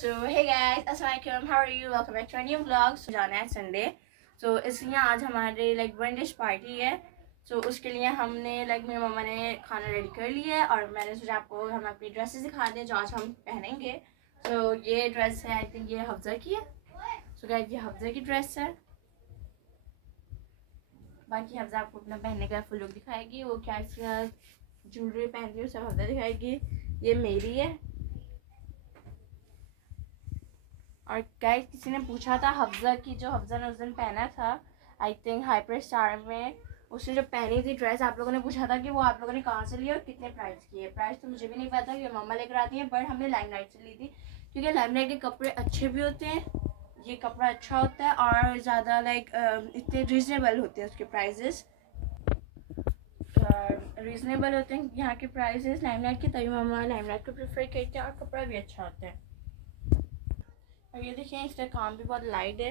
So hey guys, अस्सलाम, how are you? Welcome back to our new vlog. So जाना है Sunday, so इसलिए आज हमारे like वन डिश पार्टी है. So उसके लिए हमने मेरी मम्मा ने खाना रेडी कर लिया है और मैंने सोचा आपको हम अपनी ड्रेसेस दिखा दें जो आज हम पहनेंगे. So ये ड्रेस है, आई थिंक ये हफ्जा की है. So guys ये हफ्जा की ड्रेस है. बाकी हफ्जा आपको अपना पहनने का फुल लुक दिखाएगी. वो क्या ज्वेलरी पहन रही है सब हफ्जा दिखाएगी. ये मेरी है. और गाइस किसी ने पूछा था हफ्जा की, जो हफ्जा ने उस दिन पहना था आई थिंक हाइपर स्टार में, उसने जो पहनी थी ड्रेस, आप लोगों ने पूछा था कि वो आप लोगों ने कहाँ से लिया और कितने प्राइस की है. प्राइस तो मुझे भी नहीं पता कि मम्मा लेकर आती है, बट हमने लाइमलाइट से ली थी क्योंकि लाइमलाइट के कपड़े अच्छे भी होते हैं. ये कपड़ा अच्छा होता है और ज़्यादा इतने रीज़नेबल होते हैं उसके प्राइजेस, रीज़नेबल होते हैं यहाँ के प्राइजेस लाइमलाइट के, तभी मम्मा लाइमलाइट को प्रेफर करते हैं और कपड़ा भी अच्छा होता है. और ये देखिए इसका काम भी बहुत लाइट है.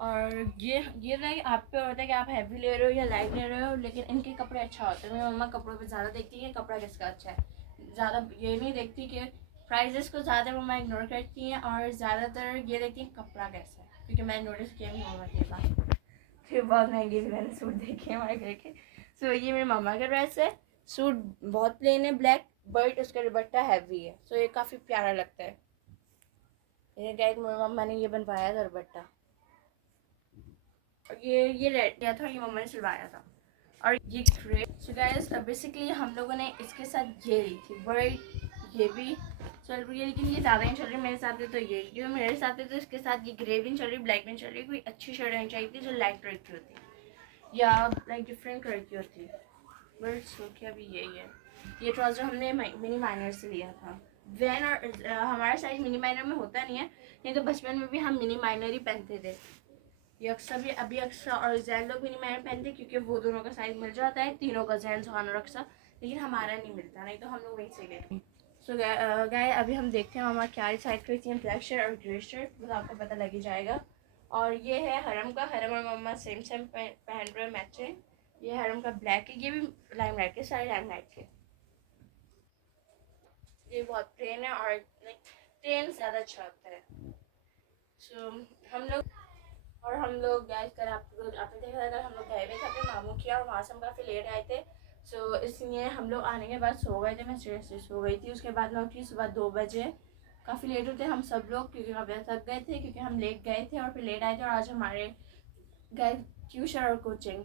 और ये लाइक आप पे होता है कि आप हैवी ले रहे हो या लाइट ले रहे हो, लेकिन इनके कपड़े अच्छा होते हैं. मेरी मम्मा कपड़ों पे ज़्यादा देखती है कपड़ा किसका अच्छा है, ज़्यादा ये नहीं देखती कि प्राइजेस को ज़्यादा मम्मा इग्नोर करती हैं और ज़्यादातर ये देखती हैं कपड़ा कैसा है. क्योंकि मैंने नोटिस किया मेरी मम्मा के पास फिर बहुत महंगे भी मैंने सूट देखे हमारे घर के. सो ये मेरी मम्मा का ड्रेस है. सूट बहुत प्लेन है ब्लैक, बट उसका दुपट्टा हैवी है. सो ये काफ़ी प्यारा लगता है. ये गाइस मेरी मम्मा ने ये बनवाया था दुपट्टा, और ये रेड किया था और ये मम्मा ने सिलवाया था. और ये ग्रे. सो गाइस बेसिकली हम लोगों ने इसके साथ ये ली थी, बट ये भी चल रही है लेकिन ये ज़्यादा नहीं चल रही मेरे साथ है. तो ये जो मेरे साथ है तो इसके साथ ये ग्रे भी नहीं चल रही, ब्लैक भी नहीं चल रही. कोई अच्छी शर्ट होनी चाहिए थी जो लाइट कलर की होती या डिफरेंट कलर की होती. बट सो क्या अभी यही है. ये ट्राउज़र हमने मिनी माइनर से लिया था. वैन और हमारा साइज मिनी माइनर में होता नहीं है, नहीं तो बचपन में भी हम मिनी माइनर ही पहनते थे. ये अक्सर भी अभी अक्सर और जैन लोग मिनी माइनर पहनते क्योंकि वो दोनों का साइज मिल जाता है, तीनों का, जैन सुहान और अक्सर. लेकिन हमारा नहीं मिलता, नहीं तो हम लोग वहीं से लेते. सो गाय अभी हम देखते हैं मामा क्या डिसाइड करती हैं. ब्लैक शर्ट और ग्रे शर्ट, बस आपको पता लग ही जाएगा. और ये है हरम का. हरम और मम्मा सेम पहन रहे मैचिंग. ये हरम का ब्लैक है, ये भी लाइमलाइट के, सारे लाइमलाइट के. ये बहुत प्लेन है और प्लेन ज़्यादा अच्छा होता है. सो हम लोग गए कर, आपने देखा था हम लोग गए हुए थे अपने मामू की और वहाँ से हम काफ़ी लेट आए थे. सो इसलिए हम लोग आने के बाद सो गए थे. मैं सीरियसली सो गई थी. उसके बाद मैं उठी सुबह 2 बजे. काफ़ी लेट होते हम सब लोग क्योंकि काफ़ी थक गए थे क्योंकि हम लेट गए थे और फिर लेट आए थे. और आज हमारे गए ट्यूशन और कोचिंग.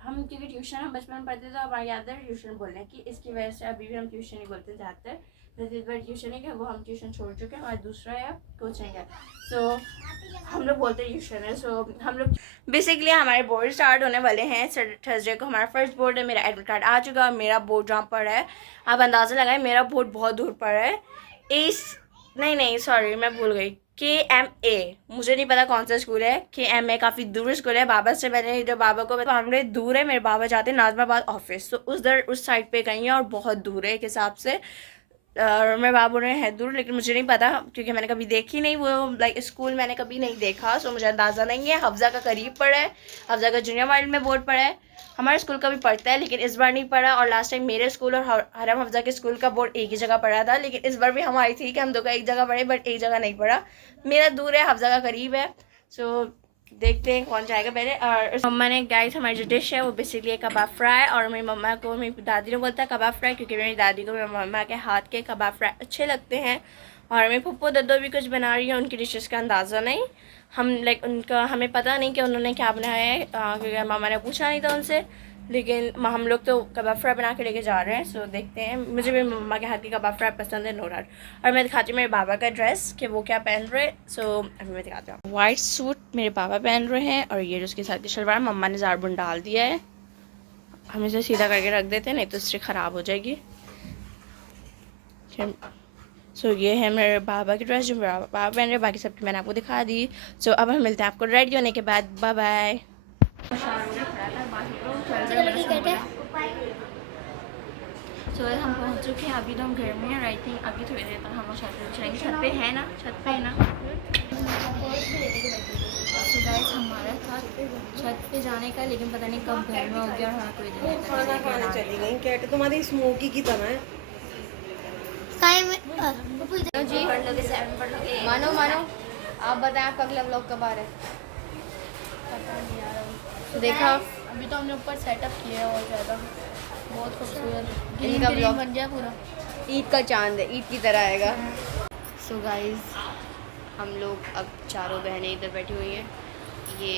हम क्योंकि ट्यूशन हम बचपन में पढ़ते थे, हमारी याद है ट्यूशन बोलने की, इसकी वजह से अभी भी हम ट्यूशन ही बोलते ज़्यादातर. इस बार ट्यूशन है वो हम ट्यूशन छोड़ चुके हैं और दूसरा है कोचिंग है. सो हम लोग बोलते हैं ट्यूशन है. सो हम लोग बेसिकली हमारे बोर्ड स्टार्ट होने वाले हैं थर्सडे को. हमारा फर्स्ट बोर्ड है. मेरा एडमिट कार्ड आ चुका है. मेरा बोर्ड जहाँ पड़ा है आप अंदाज़ा लगाएं, मेरा बोर्ड बहुत दूर पड़ा है. नहीं सॉरी मैं भूल गई. KMA, मुझे नहीं पता कौन सा स्कूल है. KMA काफ़ी दूर स्कूल है. बाबा से मैंने जो बाबा को हमारे दूर है, मेरे बाबा जाते हैं नाजमाबाद ऑफिस, तो उस साइड पे कहीं है और बहुत दूर है एक हिसाब से. और मेरे बाबू ने है दूर, लेकिन मुझे नहीं पता क्योंकि मैंने कभी देखी नहीं वो स्कूल मैंने कभी नहीं देखा. सो मुझे अंदाज़ा नहीं है. हफ्जा का करीब पड़ा है. हफ्जा का जूनियर वाइल्ड में बोर्ड पड़ा है. हमारे स्कूल का भी पढ़ता है लेकिन इस बार नहीं पढ़ा. और लास्ट टाइम मेरे स्कूल और हरम हफ्जा के स्कूल का बोर्ड एक ही जगह पड़ा था, लेकिन इस बार भी हमारी थी कि हम दो का एक जगह पढ़े, बट एक जगह नहीं पढ़ा. मेरा दूर है, हफ्जा का करीब है. सो देखते हैं कौन जाएगा पहले. और मम्मा ने गाइस हमारी जो डिश है वो बेसिकली है कबाब फ्राई. और मेरी मम्मा को मेरी दादी ने बोलता है कबाब फ्राई क्योंकि मेरी दादी को मेरी मम्मा के हाथ के कबाब फ्राई अच्छे लगते हैं. और मेरी पप्पो दद्दो भी कुछ बना रही है. उनकी डिशेस का अंदाज़ा नहीं, हम उनका हमें पता नहीं कि उन्होंने क्या बनाया है क्योंकि मम्मा ने पूछा नहीं था उनसे. लेकिन हम लोग तो कबाब फ्राई बना के लेके जा रहे हैं. सो देखते हैं. मुझे मेरी मम्मा के हाथ की कबाब फ्राई पसंद है, नो डाउट. और मैं दिखाती हूँ मेरे बाबा का ड्रेस कि वो क्या पहन रहे. सो अभी मैं दिखाती हूँ. वाइट सूट मेरे बाबा पहन रहे हैं और ये जो उसके साथ की शलवार मम्मा ने ज़ारबुन डाल दिया है. हम इसे सीधा करके रख देते हैं नहीं तो इससे ख़राब हो जाएगी. सो ये है मेरे बाबा की ड्रेस जो मेरा बाबा पहन रहे. बाकी सबकी मैंने आपको दिखा दी. सो अब हम मिलते हैं आपको रेडी होने के बाद. Bye bye. सो हम पहुंच चुके हैं. अभी तो हम घर में हैं. आई थिंक अभी थोड़ी देर तक हम लोग छत पे चलेंगे. छत पे है ना, छत पे है ना. सो गाइस हमारा था छत पे जाने का, लेकिन पता नहीं कब घर में हो गया और हाँ कोई खाना खाने चली गई. कैट तुम्हारी स्मोकी की तरह है. जी पढ़ लोगे 7 पढ़ लोगे। मानो आप बताएं आपका अगला व्लॉग कब आ रहा है? पता नहीं यार। देखा अभी तो हमने ऊपर सेटअप किया है और ज़्यादा बहुत खूबसूरत इनका ग्रीन vlog बन गया पूरा। ईद का चांद है, ईद की तरह आएगा। सो गाइस हम लोग अब चारों बहनें इधर बैठी हुई हैं। ये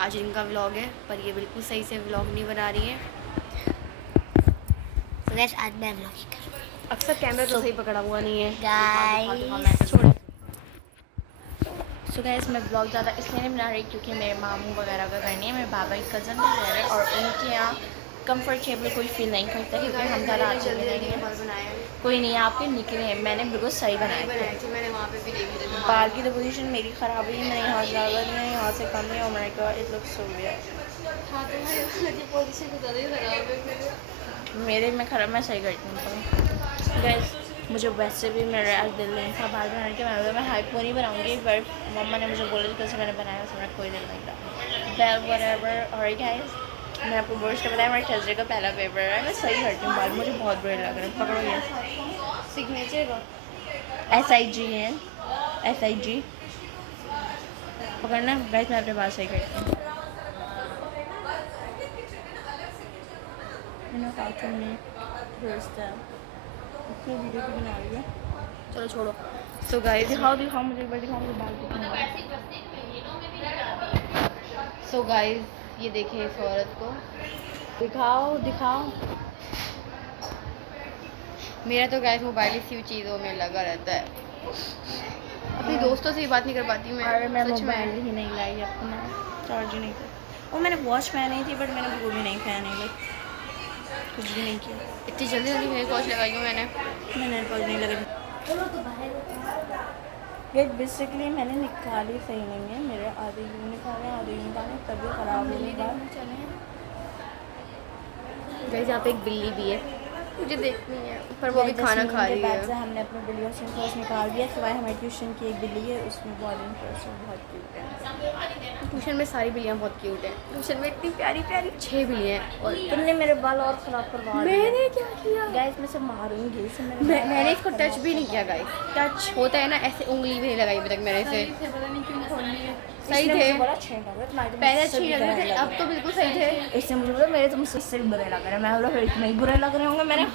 आज इनका व्लॉग है पर ये बिल्कुल सही से व्लॉग नहीं बना रही हैं। So guys, आज मैं व्लॉगिंग कर रही हूँ। अक्सर कैमरा तो सही पकड़ा हुआ नहीं है। सो गाइस मैं ब्लॉग ज़्यादा इसलिए नहीं बना रही क्योंकि मेरे मामू वगैरह का घर नहीं है, मेरे बाबा की कज़न का घर है और उनके यहाँ कंफर्टेबल कोई फील नहीं करता क्योंकि हम घर आ चुके हैं। कोई नहीं, आपके निकले हैं, मैंने बिल्कुल सही बनाए थे। मैंने वहाँ पे भी देखी थी। बाल की तो पोजीशन मेरी ख़राब हुई, मैंने यहाँ ज़्यादा नहीं है, यहाँ से कम है और मैंने कहा इट लुक्स सो वियर्ड। हाँ तुम्हारी पोजीशन तो ज़्यादा ही खराब है। मेरे में खराब, मैं सही करती हूँ। गैस मुझे वैसे भी मेरा आज दिल नहीं था बाल बनाने के, मैं हाइप नहीं बनाऊँगी पर मम्मा ने मुझे बोला कैसे मैंने बनाया, उसमें मेरा कोई दिल नहीं था। Well whatever. और गाइस मैं आपको बोर्ड का बताया, मेरा थर्सडे का पहला पेपर है, मैं सही करती हूँ बाल, मुझे बहुत बुरे लग रहे हैं। पकड़ो ये सिग्नेचर SIG पकड़ना। गाइस मैं अपने बाल सही करती हूँ। वीडियो की बना रही है। चलो छोड़ो। सो गाइस दिखाओ मुझे एक बार, दिखाओ मुझे बाल कितने। सो गाइस ये देखिए इस औरत को। दिखाओ। मेरा तो गाइस मोबाइल इसी चीज़ों में लगा रहता है। अपने दोस्तों से भी बात नहीं कर पाती मैं। अरे मैं सच मोबाइल में ही नहीं लाई अपना, चार्ज ही नहीं किया। और मैंने वॉच पहनी थी बट मैंने वो भी नहीं पहनी, लाइक कुछ भी नहीं किया। इतनी जल्दी मेरी वॉच लगाई हूँ मैंने नेल नहीं लगा। ये बेसिकली मैंने निकाली सही नहीं है, मेरे आधे यूँ निकाले तभी ख़राब होने का। गाइस यहाँ पे एक बिल्ली भी है, मुझे देखनी है पर वो भी खाना खा रही है। से हमने अपने बिल्लियों से फर्स्ट निकाल दिया, सिवाय हमारे ट्यूशन की एक बिल्ली है, उसमें बहुत इंटरेस्ट बहुत क्यूट है। ट्यूशन में सारी बिल्लियाँ बहुत क्यूट हैं। ट्यूशन में इतनी प्यारी 6 बिल्लियाँ हैं। और तुमने मेरे बाल और ख़राब करवा दिए। मैंने क्या किया गाइस मैं से मारूंगी इसे। मैंने इसको टच भी नहीं किया गाइस। टच होता है ना, ऐसे उंगली भी नहीं लगाई अभी तक मैंने इसे। पता नहीं क्यों खोल लिए। सही थे बड़ा अच्छे लग रहे, पहले अच्छी लग रहे थे, अब तो बिल्कुल सही थे। इससे मुझे बोला मेरे तो मुझसे भी बुरे लग रहे हैं। मैं बोला फिर नहीं बुरे लग रहे होंगे मैंने।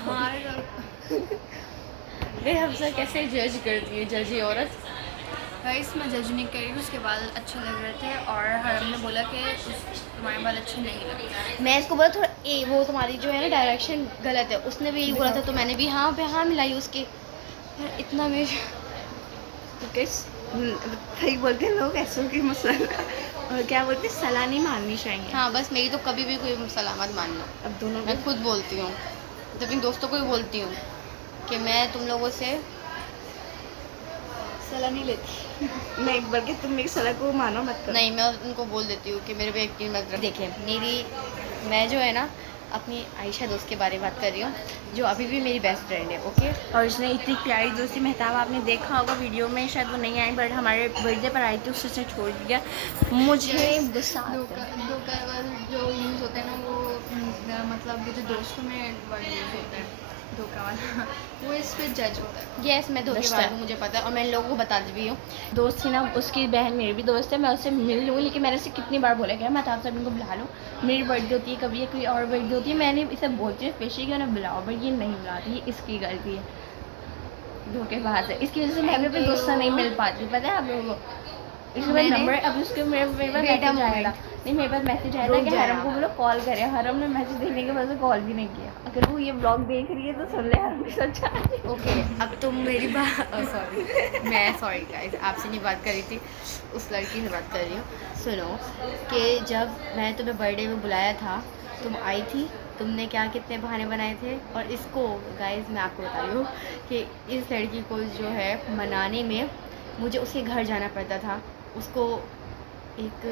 वे हमसे कैसे जज करती है जजी औरत। गाइस मैं जज नहीं कर रही हूँ, उसके बाल अच्छे लग रहे थे और हमने बोला कि तुम्हारे बाल अच्छे नहीं लग रहे। मैं इसको बोला थोड़ा वो तुम्हारी जो है ना डायरेक्शन गलत है, उसने भी यही बोला था तो मैंने भी हाँ पे हाँ मिलाई उसके। यार इतना मेरे सही बोलते हैं लोग ऐसों की मसाला और क्या बोलते हैं सलाह नहीं मारनी चाहिए। हाँ बस मेरी तो कभी भी कोई सलामत मानना। अब दोनों मैं खुद बोलती हूँ, तो अपने दोस्तों को भी बोलती हूँ कि मैं तुम लोगों से सलाह नहीं लेती। नहीं बल्कि तुम मेरी सलाह को मानो मत करो। नहीं मैं उनको बोल देती हूँ कि मेरे पे यकीन मत रखो। देखिए मैं जो है ना अपनी आयशा दोस्त के बारे में बात कर रही हूँ जो अभी भी मेरी बेस्ट फ्रेंड है। ओके और उसने इतनी प्यारी दोस्ती, मेहताब आपने देखा होगा वीडियो में, शायद वो नहीं आई बट हमारे बर्थडे पर आई थी, उसने छोड़ दिया। मुझे गुस्सा धोखा जो यूज़ होता है ना वो मतलब जो दोस्तों में वर्ड यूज़ होता है धोखा वाला, वो इस पर जज होता है। यस मैं धोखेबाज हूँ, मुझे पता है और मैं लोगों को बताती भी हूँ। दोस्त थी ना, उसकी बहन मेरी भी दोस्त है, मैं उससे मिल लूँ लेकिन मैंने उसे कितनी बार बोला गया मैं आप सब इनको बुला लूँ, मेरी बर्थडे होती है कभी या कोई और बर्थडे होती है, मैंने इसे बोलती हूँ स्पेशली कि उन्हें बुलाओ बट ये नहीं बुलाती, ये इसकी गलती है, धोखेबाज है। इसकी वजह से मैं भी गुस्सा नहीं मिल पाती, पता है आप लोगों को। इसके बाद नंबर अब उसके मेरे पास मैसेज आया था, नहीं मेरे पास मैसेज आया था कि हरम को बोलो कॉल करे, हरम ने मैसेज देखने के बाद से कॉल भी नहीं किया। अगर वो ये ब्लॉग देख रही है तो सुन ले हरम की सच्चाई। ओके अब तुम मेरी बात सॉरी गाइस आपसे नहीं बात कर रही थी, उस लड़की से बात कर रही हूँ। सुनो कि जब मैंने तुम्हें बर्थडे में बुलाया था तुम आई थी, तुमने क्या कितने बहाने बनाए थे। और इसको गाइस मैं आपको बता रही हूँ कि इस लड़की को जो है मनाने में मुझे उसके घर जाना पड़ता था। उसको एक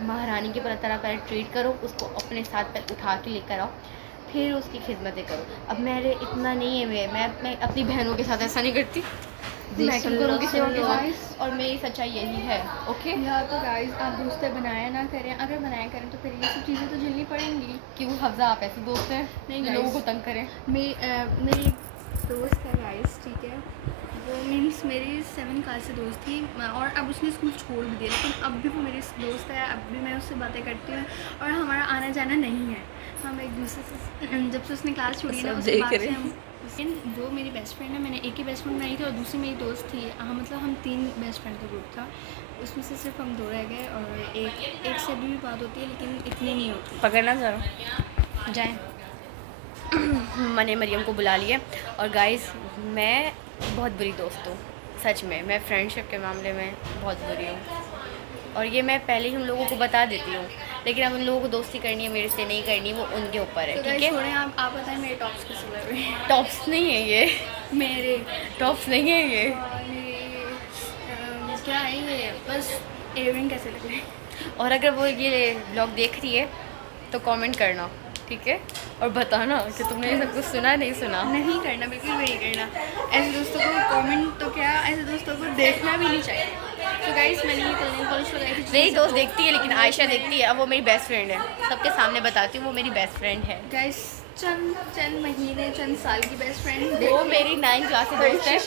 महारानी की तरह पहले ट्रीट करो, उसको अपने साथ पहले उठा के लेकर आओ, फिर उसकी खिदमतें करो। अब मेरे इतना नहीं है, मैं अपनी बहनों के साथ ऐसा नहीं करती, मैं क्यों करूँ किसी और के साथ, और मेरी सच्चाई यही है। ओके या तो गाइस आप दोस्तें बनाया ना करें, अगर बनाया करें तो फिर ये सब चीज़ें तो झेलनी पड़ेंगी। क्यों हफ्जा आप ऐसे दोस्त हैं नहीं लोगों को तंग करें। मेरी दोस्त है गाइस, ठीक है, वो मीन्स मेरी 7 क्लास से दोस्त थी और अब उसने स्कूल छोड़ भी दिया, लेकिन अब भी वो मेरी दोस्त है, अब भी मैं उससे बातें करती हूँ और हमारा आना जाना नहीं है। हम एक दूसरे से जब से उसने क्लास छोड़ी ना उसके बाद से हम, लेकिन जो मेरी बेस्ट फ्रेंड है, मैंने एक ही बेस्ट फ्रेंड बनाई थी और दूसरी मेरी दोस्त थी। हम मतलब हम 3 बेस्ट फ्रेंड का ग्रुप था, उसमें से सिर्फ हम 2 रह गए और एक से अभी भी बात होती है, लेकिन इतनी नहीं होती। पकड़ना जरा जाएँ। मैंने मरियम को बुला लिया। और गाइस मैं बहुत बुरी दोस्त हूँ, सच में मैं फ्रेंडशिप के मामले में बहुत बुरी हूँ और ये मैं पहले ही उन लोगों को बता देती हूँ, लेकिन अब उन लोगों को दोस्ती करनी है मेरे से नहीं करनी, वो उनके ऊपर है। तो ठीक है, छोड़ें, आप बताएं मेरे टॉप्स कैसे लग रहे हैं? टॉप्स नहीं है ये, मेरे टॉप्स नहीं है ये, क्या है ये, बस इयररिंग कैसे लग रहे हैं? और अगर वो ये ब्लॉग देख रही है तो कमेंट करना, ठीक है, और बताना कि तुमने ये सब कुछ सुना नहीं सुना। नहीं करना, बिल्कुल भी नहीं करना। ऐसे दोस्तों को कमेंट तो क्या, ऐसे दोस्तों को देखना भी नहीं चाहिए। तो गाइस मैंने ये कल पॉलिश लगाई थी। मेरी दोस्त देखती है, लेकिन आयशा देखती है, अब वो मेरी बेस्ट फ्रेंड है, सबके सामने बताती हूँ वो मेरी बेस्ट फ्रेंड है। गाइस चंद महीने, चंद साल की बेस्ट फ्रेंड, वो मेरी 9th क्लास से दोस्त है।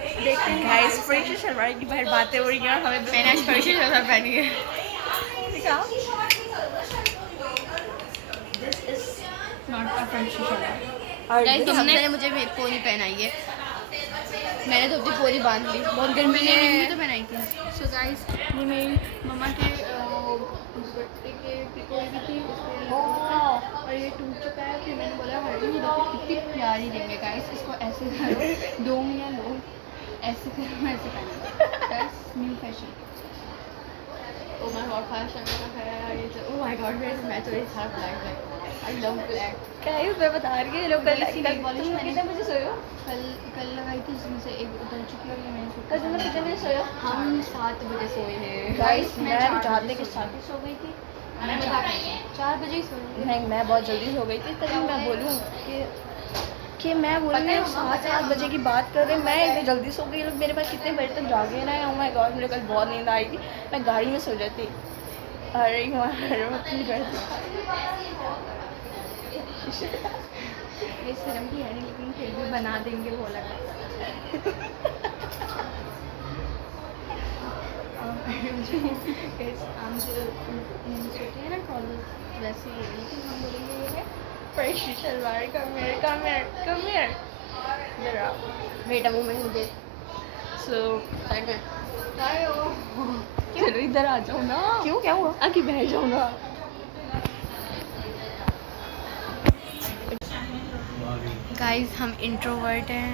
देखते हैं गाइस फ्रेश शलवार की बाहर बातें हो रही हैं और हमें मैंने आज फर्शी शलवार पहनी है। Not a friendship shalwar. और गाइस तुमने मुझे भी पोरी पहनाई है, मैंने तो अपनी पोरी बांध ली, बहुत गर्मी मैंने है। तो बनाई थी। सो गाइस ये मेरी मम्मा के दुपट्टे के पिकोई भी थी, उसके और ये टूट चुका है। फिर मैंने बोला हर देखो कितनी प्यारी देंगे गाइस, इसको ऐसे करो, दो मियाँ लो, ऐसे करो, ऐसे पहनो, new fashion. Oh my God, fashion का है ये तो। ओह माय गॉड, मेरे मैच हो रही है सारा black, I love black. Guys मैं बता रही हूँ ये लोग कल पॉलिश तुम कितने बजे सोए हो? कल लगाई थी, उसमें से एक उतर चुकी है और ये मैंने कल तुम कितने बजे सोए हो? हम 7 बजे सोए हैं। गाइस मैं मैं 4 रात बजे के सो साथ ही सो गई थी। मैं 4 बजे ही सोई। नहीं मैं बहुत जल्दी सो गई थी, तभी मैं बोलूँ कि मैं बोलूँ 7 बजे की बात कर रहे हैं, मैं इतनी जल्दी सो गई। लोग मेरे पास कितने बजे तक जागे ना। ओह माय गॉड, मुझे कल बहुत नींद आई थी, मैं गाड़ी में सो जाती। अरे अपनी ये शर्म की है नहीं, लेकिन फिर भी बना देंगे वो लगा। हम जो सोते हैं ना ट्रॉलर, वैसे ही है, लेकिन हम बोलेंगे ये है फ्रेश शलवार। कम हियर जरा वेट अ मोमेंट, मुझे सो साइड में चलो इधर आ जाओ ना। क्यों, क्या हुआ? आके बैठ जाओ ना। गाइस हम इंट्रोवर्ट हैं,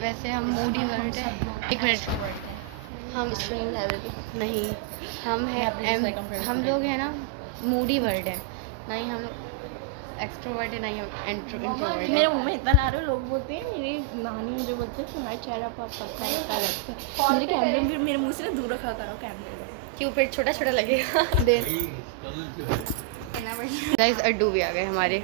वैसे हम मूडी वर्ड हैं। एक मिनट, हम स्ट्रेन लेवल नहीं, हम हैं हम लोग हैं ना मूडी वर्ड है, नहीं हम लोग एक्सट्रोवर्ट है, नहीं हम इंट्रोवर्ट मेरे है। मुंह में इतना आ रहा है, लोग बोलते हैं, मेरी नानी मुझे बोलते हैं तुम्हारा चेहरा पर पक्का लगता है। मेरे कैमरे में मेरे मुंह से ना दूर रखा करो कैमरे को। क्यों, पेट छोटा छोटा लगेगा? गाइस अड्डू भी आ गए हमारे।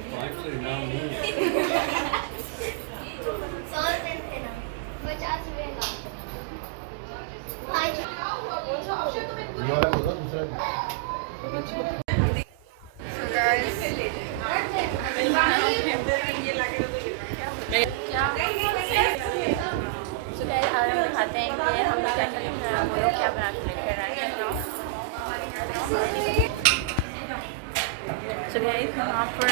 आज हम दिखाते हैं कि हम लोग क्या क्या बना के लेकर आए हैं। यहाँ पर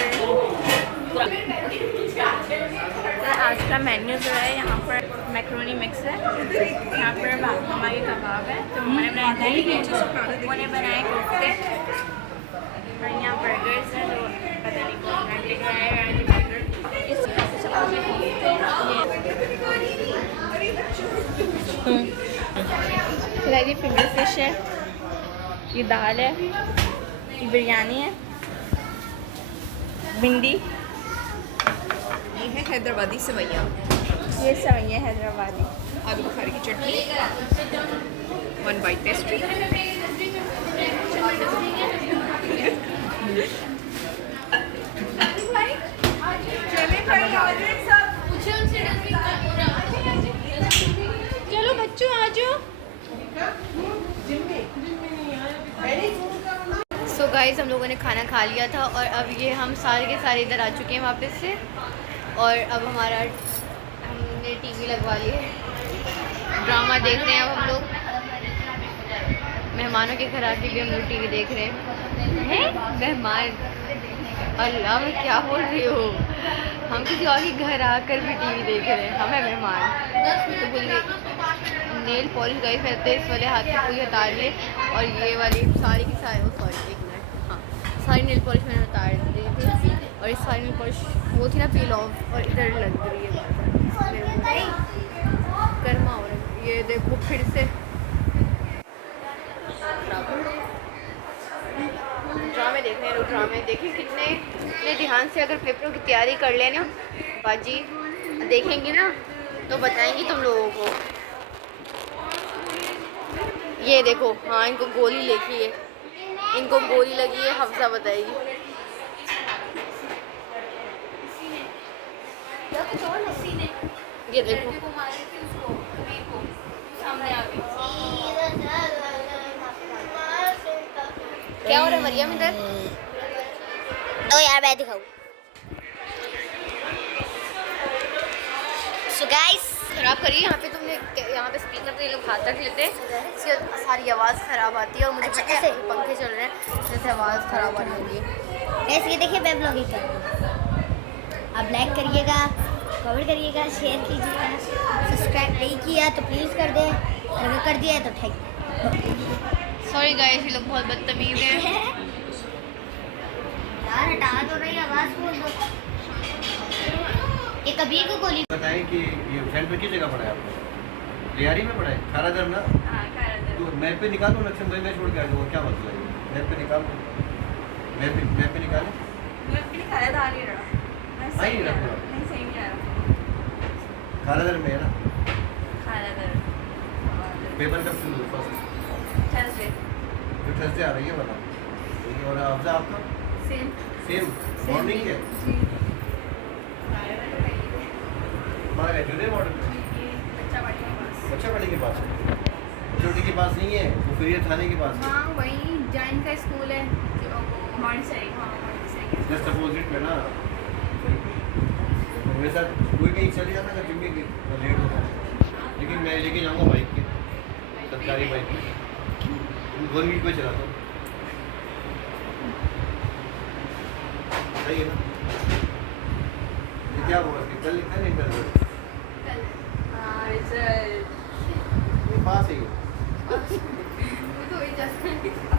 आज का मेन्यू जो है, यहाँ पर मैक्रोनी मिक्स है, यहाँ पर हमारी कबाब है, तो मैंने बनाए दही, उन्होंने बनाए कोफ्ते, और यहाँ बर्गर्स हैं जो पता नहीं कौन ब्रांड लिखा है, ये फिंगर फिश है, ये दाल है, ये बिरयानी है, भिंडी, ये है हैदराबादी सेवैयाँ, ये सेवइयाँ हैदराबादी, आलू बुखारे की चटनी, 1 बाइट पेस्ट्री, चलो बच्चों आ जाओ। सो गाइस हम लोगों ने खाना खा लिया था और अब ये हम सारे के सारे इधर आ चुके हैं वापस से, और अब हमारा हमने हमने टीवी लगवा ली है, ड्रामा देख रहे हैं अब हम लोग। मेहमानों के घर आके भी हम लोग टीवी देख रहे हैं। मेहमान, अल्लाह मैं क्या बोल रही हो, हम किसी और के घर आकर भी टीवी देख रहे हैं, हम है मेहमान। तो बोलिए नेल पॉलिश गाइस रहते हैं, इस वाले हाथ की पूरी उतार लिए और ये वाली सारी की सारी, ओ सॉरी एक मिनट, हाँ सारी नेल पॉलिश मैंने उतार दी थी और इस सारी नेल पॉलिश वो थी ना पील ऑफ और इधर लग रही है गर्मा हो रहा है। ये देखो फिर से ड्रामे देख रहे हैं लोग, ड्रामे देखिए कितने ध्यान से अगर पेपरों की तैयारी कर लेना बाजी देखेंगे ना तो बताएंगी तुम लोगों को। ये देखो, हाँ इनको गोली लगी है, इनको गोली लगी है, हफ्सा बताएगी। ये देखो क्या हो रहा है मरियम इधर? तो यार मैं दिखाऊं। सो गाइस खराब करिए यहाँ पे, तुमने यहाँ पे स्पीकर तो ये लोग हाथ रख लेते हैं, इसकी सारी आवाज़ ख़राब आती है और मुझे अच्छा, ऐसे? पंखे चल रहे हैं जैसे आवाज़ ख़राब आने लगी है। गाइस ये देखिए मैं ब्लॉगिंग कर रही हूं। आप लाइक करिएगा, कमेंट करिएगा, शेयर कीजिएगा, सब्सक्राइब नहीं किया तो प्लीज़ कर दें, अगर कर दिया है तो थैंक सॉरी गाइस, ये लोग बहुत बदतमीज़ हैं। यार हटा दो रही आवाज़ बोल दो। ये कबीर को गोली बताएं कि ये सेंटर किस जगह पड़ा है आपको? लियारी में पड़ा है, खारादर ना? तो मैप पे निकालो, नक्शे में छोड़ के आ जाओ, क्या मतलब है? मैप पे निकालो, मैप पे निकालो। आ ही रहा खारादर में है ना? पेपर कब शुरू हुआ? थर्सडे जो थर्सडे आ रही है बता। ठीक है, और अफजा आपका? सेम मॉर्निंग है। हमारा जूनियर मॉडल बच्चा बड़ी के पास है, छोटी के पास नहीं है, वो फिर थाने के पास है। हाँ वही जैन का स्कूल है, जस्ट अपोजिट में ना। मेरे साथ कोई कहीं चले जाना अगर जिम में लेट होता है, लेकिन मैं लेके जाऊँगा बाइक के, सरकारी बाइक की, गवर्नमेंट पे चलाता हूँ। सही है ना? ये क्या हुआ कि कल लिखा नहीं इंटरव्यू? रिजल्ट ये पास ही है। तो